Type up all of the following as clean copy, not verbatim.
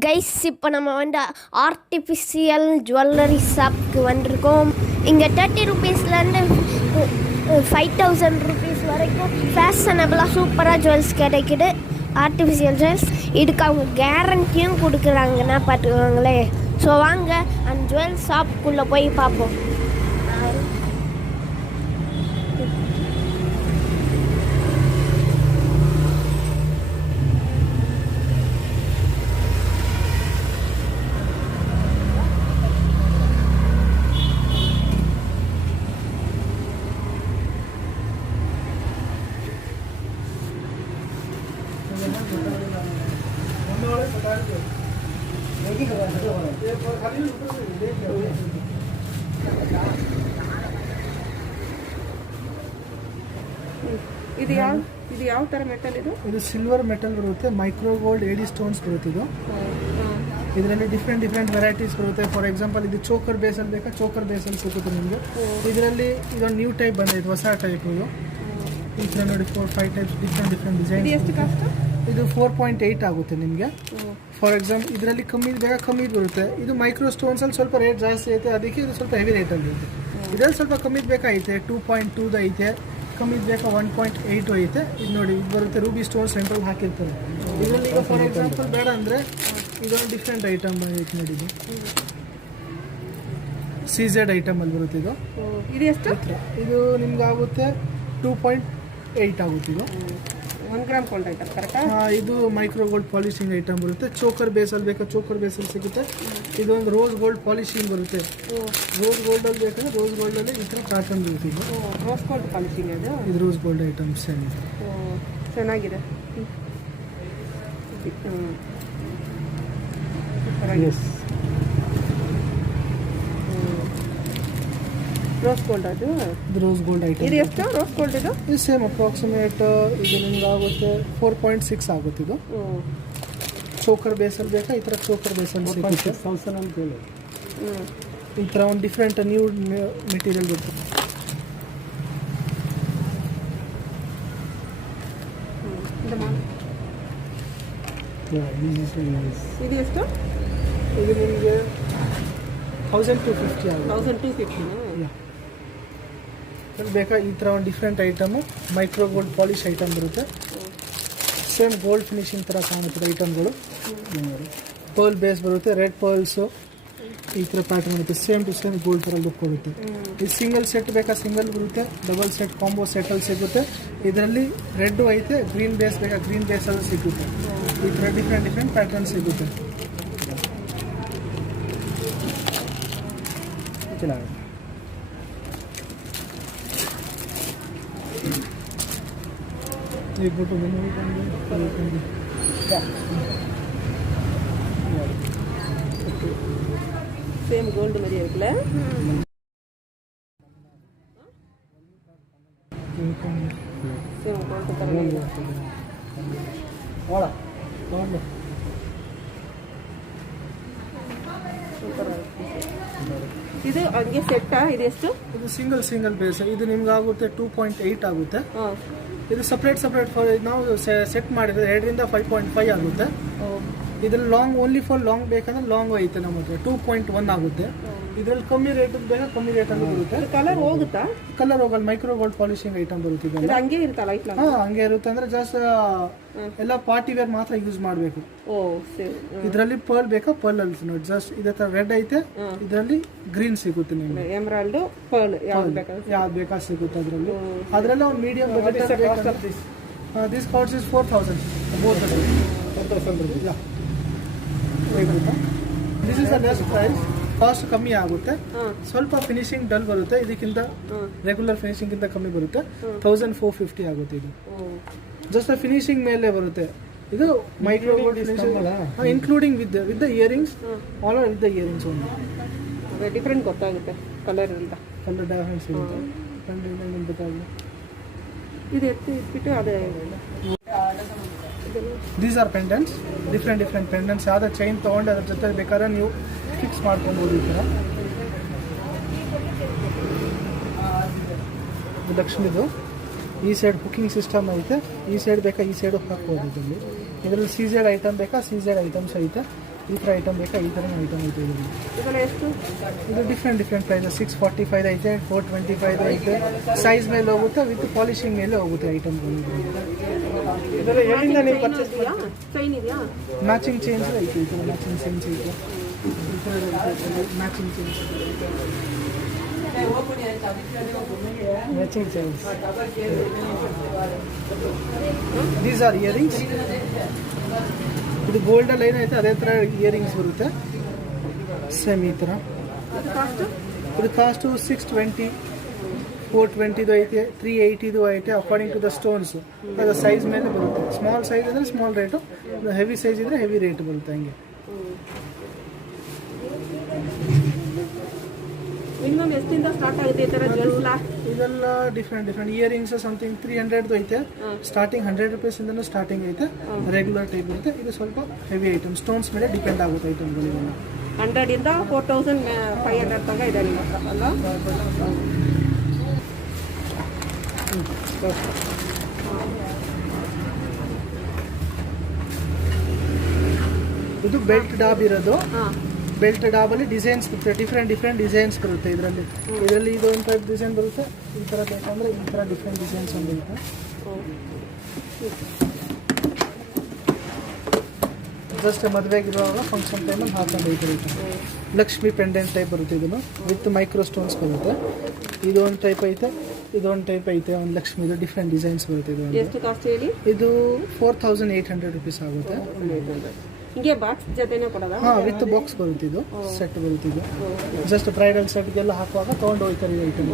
Guys இப்போ நம்ம artificial jewellery ஷாப்க்கு வந்திருக்கோம். இங்கே 30 ருபீஸ்லேருந்து 5000 வரைக்கும் ஃபேஷனபிளாக சூப்பராக ஜுவல்ஸ் கிடைக்குது. ஆர்டிஃபிஷியல் ஜுவல்ஸ் இதுக்கு அவங்க கேரண்டியும் கொடுக்குறாங்கன்னா பார்த்துக்கோங்களே. ஸோ வாங்க அந்த ஜுவல் ஷாப்புக்குள்ளே போய் பார்ப்போம். ಇದು ಯಾವ ಥರ ಮೆಟಲ್ ಇದು ಸಿಲ್ವರ್ ಮೆಟಲ್ ಬರುತ್ತೆ. ಮೈಕ್ರೋ ಗೋಲ್ಡ್ ಏಡಿ ಸ್ಟೋನ್ಸ್ ಬರುತ್ತೆ. ಇದರಲ್ಲಿ ಡಿಫ್ರೆಂಟ್ ವೆರೈಟೀಸ್ ಬರುತ್ತೆ. ಫಾರ್ ಎಕ್ಸಾಂಪಲ್ ಇದು ಚೋಕರ್ ಬೇಸಲ್ಲಿ ಬೇಕಾ, ಚೋಕರ್ ಬೇಸಲ್ಲಿ ಸಿಗುತ್ತೆ ನಿಮಗೆ. ಇದರಲ್ಲಿ ಇದೊಂದು ನ್ಯೂ ಟೈಪ್ ಬಂದಿದೆ, ಹೊಸ ಟೈಪ್. ಈ ಥರ ನೋಡಿ 4-5 ಟೈಪ್ಸ್ ಡಿಫ್ರೆಂಟ್ ಡಿಸೈನ್. ಇದು 4.8 ಆಗುತ್ತೆ ನಿಮಗೆ. ಫಾರ್ ಎಕ್ಸಾಂಪಲ್ ಇದರಲ್ಲಿ ಕಮ್ಮಿ ಬೇಕಾ, ಕಮ್ಮಿ ಬರುತ್ತೆ. ಇದು ಮೈಕ್ರೋ ಸ್ಟೋನ್ಸಲ್ಲಿ ಸ್ವಲ್ಪ ರೇಟ್ ಜಾಸ್ತಿ ಐತೆ, ಅದಕ್ಕೆ ಇದು ಸ್ವಲ್ಪ ಹೆವಿ ರೇಟಲ್ಲಿ ಇರುತ್ತೆ. ಇದರಲ್ಲಿ ಸ್ವಲ್ಪ ಕಮ್ಮಿದು ಬೇಕಾಗೈತೆ, 2.2 ಐತೆ. ಕಮ್ಮಿದು ಬೇಕಾ 1.8 ಐತೆ. ಇದು ನೋಡಿ, ಇದು ಬರುತ್ತೆ ರೂಬಿ ಸ್ಟೋನ್ ಸೆಂಟ್ರಲ್ ಹಾಕಿರ್ತಾರೆ. ಇದರಲ್ಲಿ ಈಗ ಫಾರ್ ಎಕ್ಸಾಂಪಲ್ ಬೇಡ ಅಂದರೆ ಇದೊಂದು ಡಿಫ್ರೆಂಟ್ ಐಟಮ್ ಐತೆ ನೋಡಿ. ಇದು CZ ಐಟಮಲ್ಲಿ ಬರುತ್ತೆ. ಇದು ಎಷ್ಟು? ಇದು ನಿಮ್ಗೆ ಆಗುತ್ತೆ 2.8 ಆಗುತ್ತೆ. ಇದು 1 ಗ್ರಾಮ್ ಗೋಲ್ಡ್ ಐಟಮ್ ಕರೆಕ್ಟಾ? ಇದು ಮೈಕ್ರೋ ಗೋಲ್ಡ್ ಪಾಲಿಶಿಂಗ್ ಐಟಮ್ ಬರುತ್ತೆ. ಚೋಕರ್ ಬೇಸಲ್ಲಿ ಬೇಕಾ, ಚೋಕರ್ ಬೇಸಲ್ಲಿ ಸಿಗುತ್ತೆ. ಇದೊಂದು ರೋಸ್ ಗೋಲ್ಡ್ ಪಾಲಿಶಿಂಗ್ ಬರುತ್ತೆ. ರೋಸ್ ಗೋಲ್ಡಲ್ಲಿ ಬೇಕಂದ್ರೆ ರೋಸ್ ಗೋಲ್ಡಲ್ಲಿ ಈ ಥರ ಪ್ಯಾಟರ್ನ್ ಬರುತ್ತೆ. ರೋಸ್ ಗೋಲ್ಡ್ ಪಾಲಿಶಿಂಗ್ ಇದು ರೋಸ್ ಗೋಲ್ಡ್ ಐಟಮ್ಸ್ ಏನಿದೆ. ಚೆನ್ನಾಗಿದೆ. ರೋಸ್ ಗೋಲ್ಡ್ ಅದು ರೋಸ್ ಗೋಲ್ಡ್ ಐಟಮ್. ಇದು ಎಷ್ಟು ರೋಸ್ ಗೋಲ್ಡ್? ಇದು ಸೇಮ್ ಅಪ್ರಾಕ್ಸಿಮೇಟ್ ಇದು ನಿಮ್ಗೆ ಆಗುತ್ತೆ 4.6 ಆಗುತ್ತೆ. ಇದು ಚೋಕರ್ ಬೇಸಲ್ಲಿ ಬೇಕಾ, ಈ ಥರ ಚೋಕರ್ ಬೇಸಲ್ಲಿ ಸಿಗುತ್ತೆ. 1000 ಅಂತ ಹೇಳಿ ಈ ಥರ ಒಂದು ಡಿಫ್ರೆಂಟ್ ನ್ಯೂ ಮೆಟೀರಿಯಲ್ ಬರುತ್ತೆ. ಇದು ಎಷ್ಟು? ಇದು ನಿಮಗೆ 1250 ಆಗುತ್ತೆ. 1250 ಬೇಕಾ, ಈ ಥರ ಒಂದು different item micro gold polish item ಬರುತ್ತೆ. ಸೇಮ್ ಗೋಲ್ಡ್ ಫಿನಿಶಿಂಗ್ ಥರ ಕಾಣುತ್ತದೆ ಐಟಮ್ಗಳು. ಪರ್ಲ್ ಬೇಸ್ ಬರುತ್ತೆ, ರೆಡ್ ಪರ್ಲ್ಸು ಈ ಥರ ಪ್ಯಾಟರ್ನ್ ಬರುತ್ತೆ. ಸೇಮ್ ಟು ಸೇಮ್ ಗೋಲ್ಡ್ ಥರ ಲುಕ್ ಕೊಡುತ್ತೆ. ಇದು ಸಿಂಗಲ್ ಸೆಟ್ ಬೇಕಾ, ಸಿಂಗಲ್ ಬರುತ್ತೆ. ಡಬಲ್ ಸೆಟ್, ಕಾಂಬೋ ಸೆಟ್ಟಲ್ಲಿ ಸಿಗುತ್ತೆ. ಇದರಲ್ಲಿ ರೆಡ್ಡು ಐತೆ, ಗ್ರೀನ್ ಬೇಸ್ ಬೇಕಾ, ಗ್ರೀನ್ ಬೇಸಲ್ಲಿ ಸಿಗುತ್ತೆ. ಈ ಥರ ಡಿಫ್ರೆಂಟ್ ಪ್ಯಾಟರ್ನ್ ಸಿಗುತ್ತೆ. சேம் கோல்டு மாதிரி இருக்குல்ல. சேம் கோல்டு தரங்க. வாடா ಇದು ಹಂಗೆ ಸೆಟ್ಟಾ? ಇದು ಎಷ್ಟು? ಇದು ಸಿಂಗಲ್ ಬೇಸ್. ಇದು ನಿಮ್ಗೆ ಆಗುತ್ತೆ 2.8 ಆಗುತ್ತೆ. ಇದು ಸಪ್ರೇಟ್ ಫಾರ್ ನಾವು ಸೆಟ್ ಮಾಡಿದ್ರೆ 2ರಿಂದ 5.5 ಆಗುತ್ತೆ. ಇದ್ರಲ್ಲಿ ಲಾಂಗ್ ಓನ್ಲಿ ಫಾರ್ ಲಾಂಗ್ ಬೇಕಂದ್ರೆ ಲಾಂಗ್ ಐತೆ ನಮ್ಮ ಹತ್ರ 2.1 ಆಗುತ್ತೆ. ಇದರಲ್ಲಿ ಕಮ್ಮಿ ರೇಟ್ ಬೇಕಾ, ಕಮ್ಮಿ ರೇಟಲ್ಲಿ ಬರುತ್ತೆ. ಕಲರ್ ಹೋಗುತ್ತಾ? ಕಲರ್ ಹೋಗಲ್ಲ. ಮೈಕ್ರೋ ಗೋಲ್ಡ್ ಪಾಲಿಶಿಂಗ್ ಐಟಮ್ ಬರುತ್ತೆ. ಇದು ಹಂಗೆ ಇರುತ್ತಾ ಲೈಫ್ ಲಾಂಗ್? ಹಂಗೆ ಇರುತ್ತೆ. ಅಂದ್ರೆ ಜಸ್ಟ್ ಎಲ್ಲ ಪಾರ್ಟಿ ವೇರ್ ಮಾತ್ರ ಯೂಸ್ ಮಾಡಬೇಕು. ಇದರಲ್ಲಿ ಪರ್ಲ್ ಬೇಕಾ, ಪರ್ಲ್ ಅಲ್ಲಿ ನೋಡಿ ಜಸ್ಟ್ ಇದೇ ತರ ರೆಡ್ ಐತೆ. ಇದರಲ್ಲಿ ಗ್ರೀನ್ ಸಿಗುತ್ತೆ ನಿಮ್ಗೆ. ಎಮರಾಲ್ಡ್, ಪರ್ಲ್ ಯಾವ್ದು ಬೇಕಾ ಸಿಗುತ್ತೆ. ಅದರಲ್ಲಿ ಒಂದು medium budget. This cost is 4000. This is the less price. Cost ಕಮ್ಮಿ ಆಗುತ್ತೆ. ಸ್ವಲ್ಪ ಫಿನಿಶಿಂಗ್ ಡಲ್ ಬರುತ್ತೆ. ಇದಕ್ಕಿಂತ ರೆಗ್ಯುಲರ್ ಫಿನಿಶಿಂಗ್ ಗಿಂತ ಕಮ್ಮಿ ಬರುತ್ತೆ. 1450 ಆಗುತ್ತೆ. ಇದು ಜಸ್ಟ್ ಫಿನಿಶಿಂಗ್ ಮೇಲೆ ಬರುತ್ತೆ. ಇದು micro gold including with the earrings. All are with the earrings only. Different ಗೊತ್ತಾಗುತ್ತೆ ಕಲರ್ ಅಂತ. ಕಲರ್ ಡಿಫ್ರೆನ್ಸ್ ಇರುತ್ತೆ. ಗೊತ್ತಾಗುತ್ತೆ. ಇದು ಇಟ್ಬಿಟ್ಟು ಅದೇ these are pendants. Different pendants. ಯಾವುದೋ ಚೈನ್ ತೊಗೊಂಡು ಅದ್ರ ಜೊತೆ ಬೇಕಾದ್ರೆ ನೀವು ಫಿಕ್ಸ್ ಮಾಡ್ಕೊಬೋದು. ಈ ಥರ ಲಕ್ಷ್ಮಿದು ಈ ಸೈಡ್ ಬುಕಿಂಗ್ ಸಿಸ್ಟಮ್ ಐತೆ. ಈ ಸೈಡ್ ಬೇಕಾ, ಈ ಸೈಡು ಹಾಕ್ಬೋದು. ಇದರಲ್ಲಿ CZ ಐಟಮ್ ಬೇಕಾ, CZ ಐಟಮ್ಸ್ ಐತೆ. ಈ ಥರ ಐಟಮ್ ಬೇಕಾ ಈ ಥರ ಐಟಮ್ ಐತೆ ಇದರಲ್ಲಿ. ಇದೆಲ್ಲ ಎಷ್ಟು? ಇದು ಡಿಫ್ರೆಂಟ್ ಪ್ರೈಸ್ 645 ಐತೆ, 425 ಐತೆ. ಸೈಜ್ ಮೇಲೆ ಹೋಗುತ್ತೆ, ವಿತ್ ಪಾಲಿಶಿಂಗ್ ಮೇಲೆ ಹೋಗುತ್ತೆ ಐಟಮ್ಗಳು. ಇದೆಲ್ಲ ಎಲ್ಲಿಂದ ನೀವು ಪರ್ಚೇಸ್ ಇದೆಯಾ? ಚೈನ್ ಇದೆಯಾ? ಮ್ಯಾಚಿಂಗ್ ಚೇಂಜ್ ಐತೆ, ಈ ಥರ ಮ್ಯಾಚಿಂಗ್ ಚೇಂಜ್ ಐತೆ, ಈ ಥರ matching change matching change. These are earrings. ಇದು ಗೋಲ್ಡಲ್ಲಿ ಏನೈತೆ ಅದೇ ಥರ ಇಯರಿಂಗ್ಸ್ ಬರುತ್ತೆ ಸೇಮ್ ಈ ಥರ. ಇದು ಕಾಸ್ಟು 620, 420 ಐತೆ, 380 ಐತೆ ಅಕಾರ್ಡಿಂಗ್ ಟು ದ ಸ್ಟೋನ್ಸ್. ಅದು ಸೈಜ್ ಮೇಲೆ ಬರುತ್ತೆ. ಸ್ಮಾಲ್ ಸೈಜ್ ಅಂದರೆ ಸ್ಮಾಲ್ ರೇಟು, ಹೆವಿ ಸೈಜ್ ಇದ್ದರೆ ಹೆವಿ ರೇಟ್ ಬರುತ್ತೆ ಹಂಗೆ. ಮಿನಿಮಮ್ ಎಷ್ಟಿಂದ ಸ್ಟಾರ್ಟ್ ಆಗುತ್ತೆ ಈ ಥರ ಜ್ಯುವೆಲ್ಸ್? ಇದೆಲ್ಲ ಡಿಫ್ರೆಂಟ್ ಇಯರಿಂಗ್ಸ್ ಸಮಥಿಂಗ್ 300 ಐತೆ. ಸ್ಟಾರ್ಟಿಂಗ್ 100 ರೂಪೀಸಿಂದನೂ ಸ್ಟಾರ್ಟಿಂಗ್ ಐತೆ, ರೆಗ್ಯುಲರ್ ಟೈಪ್ ಇರುತ್ತೆ. ಇದು ಸ್ವಲ್ಪ ಹೆವಿ ಐಟಮ್, ಸ್ಟೋನ್ಸ್ ಮೇಲೆ ಡಿಪೆಂಡ್ ಆಗುತ್ತೆ ಐಟಮ್ಗಳಿಗೆಲ್ಲ. 100 ಇಂದ 4500 ತನಕ ಇದೆ ನಿಮ್ಮ ಹತ್ರ ಅಲ್ಲ? ಇದು ಬೆಲ್ಟ್ ಡಾಬ್ ಇರೋದು. ಬೆಲ್ಟ್ ಡಾಬಲ್ಲಿ ಡಿಸೈನ್ಸ್ ಬರುತ್ತೆ, ಡಿಫ್ರೆಂಟ್ ಡಿಸೈನ್ಸ್ ಬರುತ್ತೆ ಇದರಲ್ಲಿ. ಇದು ಒಂದು ಟೈಪ್ ಡಿಸೈನ್ ಬರುತ್ತೆ. ಈ ಥರ ಬೇಕಂದರೆ ಈ ಥರ ಡಿಫ್ರೆಂಟ್ ಡಿಸೈನ್ಸ್ ಒಂದು ಬರುತ್ತೆ. ಜಸ್ಟ್ ಮದುವೆಗಿರುವಾಗ ಫಂಕ್ಷನ್ ಟೈಮಲ್ಲಿ ಹಾಕೊಂಡು ಹೋಗ್ತಿರುತ್ತೆ. ಲಕ್ಷ್ಮಿ ಪೆಂಡೆಂಟ್ ಟೈಪ್ ಬರುತ್ತೆ. ಇದನ್ನು ವಿತ್ ಮೈಕ್ರೋ ಸ್ಟೋನ್ಸ್ ಬರುತ್ತೆ. ಇದೊಂದು ಟೈಪ್ ಐತೆ, ಇದೊಂದು ಟೈಪ್ ಐತೆ, ಒಂದು ಲಕ್ಷ್ಮಿದು ಡಿಫ್ರೆಂಟ್ ಡಿಸೈನ್ಸ್ ಬರುತ್ತೆ. ಇದು ಎಷ್ಟು ಕಾಸ್ಟ್ ಹೇಳಿ? ಇದು 4800 ರೂಪೀಸ್ ಆಗುತ್ತೆ. ಹಿಂಗೆ ಬಾಕ್ಸ್ ಜೊತೆನೇ ಕೊಡೋದಾ? ಹಾಂ, ವಿತ್ ಬಾಕ್ಸ್ ಬರುತ್ತೆ. ಇದು ಸೆಟ್ ಬರುತ್ತೆ. ಇದು ಜಸ್ಟ್ ಬ್ರೈಡಲ್ ಸೆಟ್ಗೆಲ್ಲ ಹಾಕುವಾಗ ತೊಗೊಂಡು ಹೋಗ್ತಾರೆ ಈ ಐಟಮ್.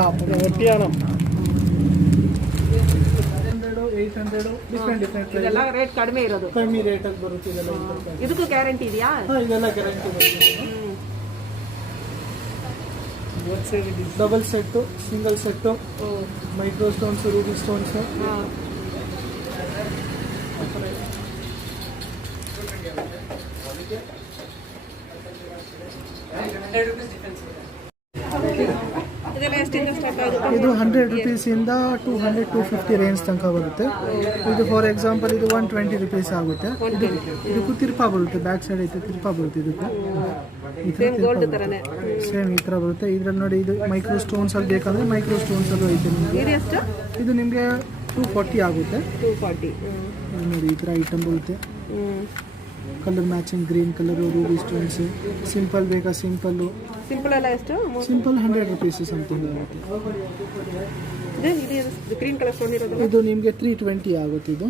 ಡಾಬ್ 800 ಡಿಫ್ರೆಂಟ್ ಇದೆಲ್ಲ ರೇಟ್ ಕಡಿಮೆ ಇರೋದು, ಕಮ್ಮಿ ರೇಟಲ್ಲಿ ಬರುತ್ತೆ. ಇದೆಲ್ಲ ಇದಕ್ಕೂ ಗ್ಯಾರಂಟಿ ಇದೆಯಾ? ಹಾಂ, ಇದೆಲ್ಲ ಗ್ಯಾರಂಟಿ ಬರುತ್ತೆ. Double set, single set, micro stones, Ruby stones. ಇದೆಲ್ಲ ಎಷ್ಟಿಂದ ಸ್ಟಾರ್ಟ್ ಆಗುತ್ತೆ? ಇದು 100 ರೂಪೀಸಿಂದ 200, 250 ರೇಂಜ್ ತನಕ ಬರುತ್ತೆ. ಇದು ಫಾರ್ ಎಕ್ಸಾಂಪಲ್ ಇದು 120 ರೂಪೀಸ್ ಆಗುತ್ತೆ. ಇದಕ್ಕೂ ತಿರ್ಪಾ ಬರುತ್ತೆ, ಬ್ಯಾಕ್ ಸೈಡ್ ಐತೆ ತಿರ್ಪಾ ಬರುತ್ತೆ. ಇದಕ್ಕೂ ಸೇಮ್ ಈ ಥರ ಬರುತ್ತೆ. ಇದ್ರಲ್ಲಿ ನೋಡಿ, ಇದು ಮೈಕ್ರೋ ಸ್ಟೋನ್ಸ್ ಅಲ್ಲಿ ಬೇಕಂದ್ರೆ ಮೈಕ್ರೋ ಸ್ಟೋನ್ಸ್ ಅಲ್ಲೂ ಐತೆ ನಿಮಗೆ. ಇದು ನಿಮಗೆ 240 ಆಗುತ್ತೆ. 240 ನೋಡಿ, ಈ ಥರ ಐಟಮ್ ಬರುತ್ತೆ. Colour matching, green colour, Ruby stones. Simple ಬೇಕಾ ಸಿಂಪಲ್ಲು? ಸಿಂಪಲ್ ಎಲ್ಲ ಎಷ್ಟು? ಸಿಂಪಲ್ 100 ರೂಪೀಸ್ ಸಮಥಿಂಗ್ ಆಗುತ್ತೆ. ಗ್ರೀನ್ ಕಲರ್ ಸ್ಟೋನ್ ಇರೋದು ಇದು ನಿಮಗೆ 320 ಆಗುತ್ತೆ. ಇದು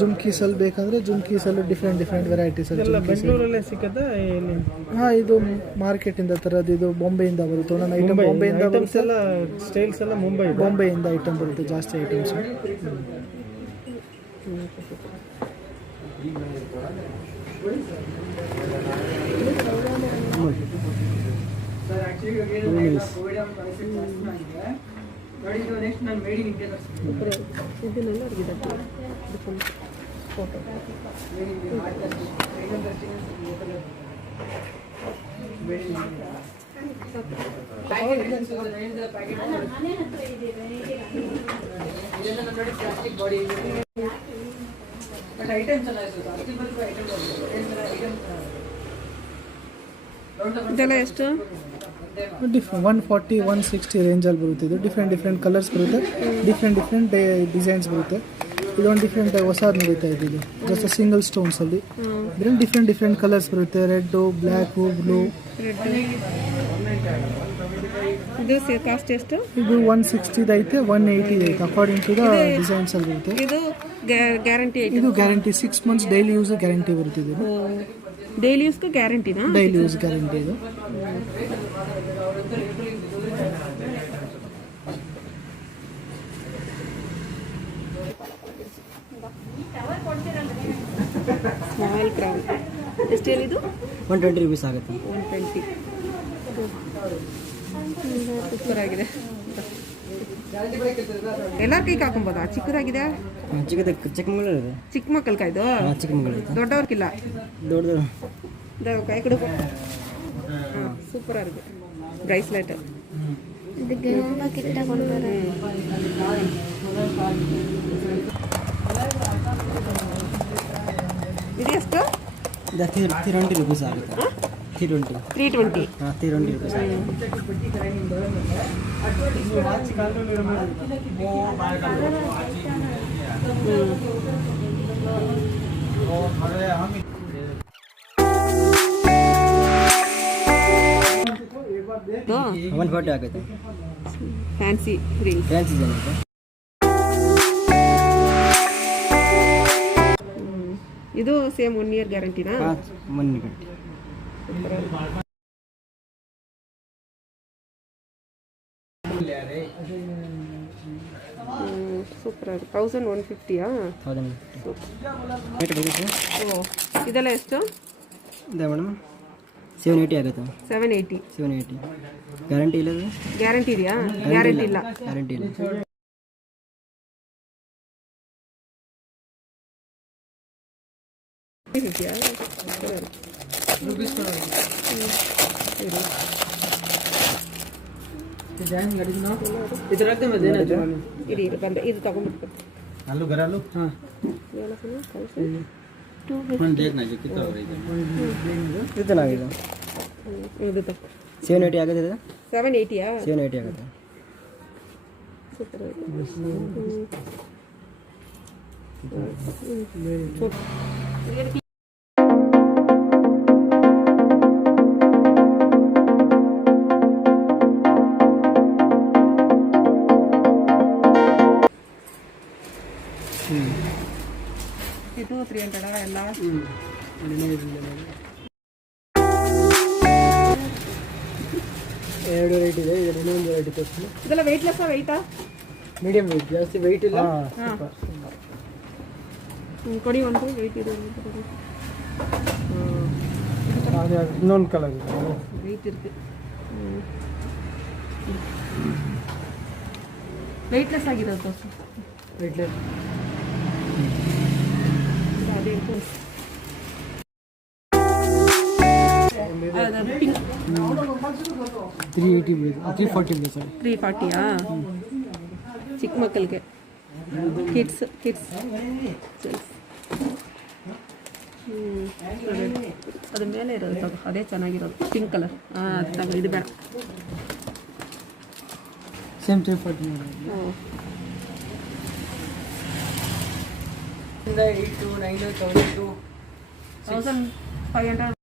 ಜುಮ್ಕೀಸಲ್ಲಿ ಬೇಕಂದ್ರೆ ಜುಮ್ಕೀಸಲ್ಲಿ ಡಿಫ್ರೆಂಟ್ ವೆರೈಟೀಸ್ ಬೆಂಗಳೂರಲ್ಲೇ ಸಿಕ್ಕತ್ತಾ? ಹಾಂ, ಇದು ಮಾರ್ಕೆಟಿಂದ ತರೋದು. ಇದು ಬಾಂಬೆಯಿಂದ ಬರುತ್ತೆ. ಒಂದೊಂದು ಐಟಮ್ ಬಾಂಬೆಯಿಂದ ಬರುತ್ತೆ. ಸ್ಟೈಲ್ಸ್ ಎಲ್ಲ ಬಾಂಬೆಯಿಂದ ಐಟಮ್ ಬರುತ್ತೆ, ಜಾಸ್ತಿ ಐಟಮ್ಸ್. ಇದೆಲ್ಲ ಎಷ್ಟು? 140, 160 ರೇಂಜಲ್ಲಿ ಬರುತ್ತೆ. ಇದು ಡಿಫ್ರೆಂಟ್ ಕಲರ್ಸ್ ಬರುತ್ತೆ, ಡಿಫ್ರೆಂಟ್ ಡಿಸೈನ್ಸ್ ಬರುತ್ತೆ. ಇದೊಂದು ಡಿಫ್ರೆಂಟ್ ಹೊಸ ನಡೀತಾ ಇದೆ. ಇದು ಜಸ್ಟ್ ಸಿಂಗಲ್ ಸ್ಟೋನ್ಸಲ್ಲಿ ಡಿಫ್ರೆಂಟ್ ಕಲರ್ಸ್ ಬರುತ್ತೆ. Red, black, blue. ಇದು ಕಾಸ್ಟ್ ಎಷ್ಟು? ಇದು 160 ಐತೆ, 180 ಐತೆ, ಅಕಾರ್ಡಿಂಗ್ ಟು ದ ಡಿಸೈನ್ಸ್ ಅಲ್ಲಿ ಬರುತ್ತೆ. ಇದು ಗ್ಯಾರಂಟಿ ಐತೆ? ಇದು guarantee 6 months daily use guarantee ಬರುತ್ತೆ. ಇದು ಡೈಲಿ ಯೂಸ್ಗೂ ಗ್ಯಾರಂಟಿನಾ? Daily use guarantee. ಇದು ಸ್ಮಾಲ್ ಕ್ರೌನ್ ಎಷ್ಟು ಹೇಳಿದ್ದು? 120 ರೂಪೀಸ್ ಆಗುತ್ತೆ. 120 ಸೂಪರ್ ಆಗಿದೆ. ಎಲ್ಲರ ಕೈ ಹಾಕೊಂಬೋದಾ? ಚಿಕ್ಕದಾಗಿದೆ, ಚಿಕ್ಕಮಗಳೂರು ಇದೆ. ಚಿಕ್ಕ ಮಕ್ಕಳ ಇದು, ಚಿಕ್ಕಮಗಳೂರು ಇದೆ. ದೊಡ್ಡವ್ರಿಗಿಲ್ಲ. ದೊಡ್ಡದು ಕೈ ಕಡೆ ಸೂಪರಾக இருக்கு ಬ್ರೈಸ್ಲೆಟ್. இதுக்கு ரொம்ப கிட்ட கொண்டு வரேன். ಇದು ಎಷ್ಟು? 320 ರೂಪೀಸ್ ಆಗುತ್ತೆ. 320. ಹಾಂ 320 ರೂಪೀಸ್ ಆಗುತ್ತೆ. 140 ಆಗುತ್ತೆ. Fancy ring. ಫ್ಯಾನ್ಸಿ ಆಗುತ್ತೆ. ಇದು ಸೇಮ್ 1 ಇಯರ್ ಗ್ಯಾರಂಟಿನಾ? ಹಾಂ 1 ಗಂಟೆ. ಸೂಪರ್ ಆಗಿ 1150ಯಾ? 1050. ಓ, ಇದೆಲ್ಲ ಎಷ್ಟು? ಇದೆ ಮೇಡಮ್ 780 ಆಗುತ್ತೆ. 780. ಗ್ಯಾರಂಟಿ ಇಲ್ಲ ಅದು? ಗ್ಯಾರಂಟಿ ಇದೆಯಾ? ಗ್ಯಾರಂಟಿ ಇಲ್ಲ. ಗ್ಯಾರಂಟಿ ಇಲ್ಲ. ಇದೆಯಾ? ಇರಿ ಬಂದೆ, ಇದು ತಗೊಂಡ್ಬಿಟ್ಟು आलू घर आलू हाँ ಇतना ಆಗಿದೆ. ಇದು 780 ಆಗುತ್ತೆ. ಇದು 780ಯಾ? 780 ಆಗುತ್ತೆ. ಸೂಪರ್ ಆಗಿದೆ. ಇದು 300 ಎಲ್ಲ. ಎರಡು ರೇಟ್ ಇದೆ. ಇನ್ನೊಂದು ರೇಟ್ ತೋರಿಸ್ತೀನಿ. ಇದೆಲ್ಲ ವೆಯ್ಟ್ಲೆಸ್ ವೆಯ್ಟಾ? ಮೀಡಿಯಂ ವೆಯ್ಟ್, ಜಾಸ್ತಿ ವೆಯ್ಟ್ ಇಲ್ಲ. ಕೊಡಿ ಒಂದು ವೆಯ್ಟ್ ಇದೆ. ಇನ್ನೊಂದು ಕಲರ್ ಇದೆ. ವೆಯ್ಟ್ ಇರುತ್ತೆ. ವೆಯ್ಟ್ಲೆಸ್ ಆಗಿರೋದು ತೋರಿಸು. ವೆಯ್ಟ್ಲೆಸ್ ಅದೇ 340 ಸರ್. 340ಯಾ? ಚಿಕ್ಕ ಮಕ್ಕಳಿಗೆ ಕಿಡ್ಸ್ ಅದ್ರ ಮೇಲೆ ಇರೋದು ತಗೋ, ಅದೇ ಚೆನ್ನಾಗಿರೋದು ಪಿಂಕ್ ಕಲರ್. ಅದು ತಗೋ, ಇದು ಬೇಡ. ಸೇಮ್ 340 1500.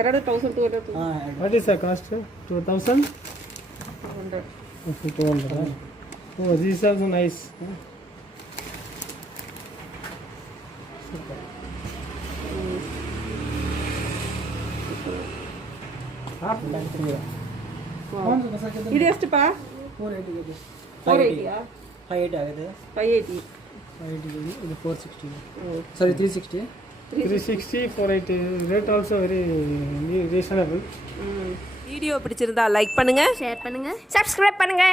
ಎರಡು 1200. What is the cost? 2000? 200. Oh, these are so nice. Super. ಇದು ಎಷ್ಟಪ್ಪ? 480. 480ಯಾ? 580 ಆಗುತ್ತೆ. 580. 580 ಇದು 460. Sorry 360. 360 480 rate also very reasonable. Video பிடிச்சிருந்தா லைக் பண்ணுங்க, ஷேர் பண்ணுங்க, சப்ஸ்கிரைப் பண்ணுங்க.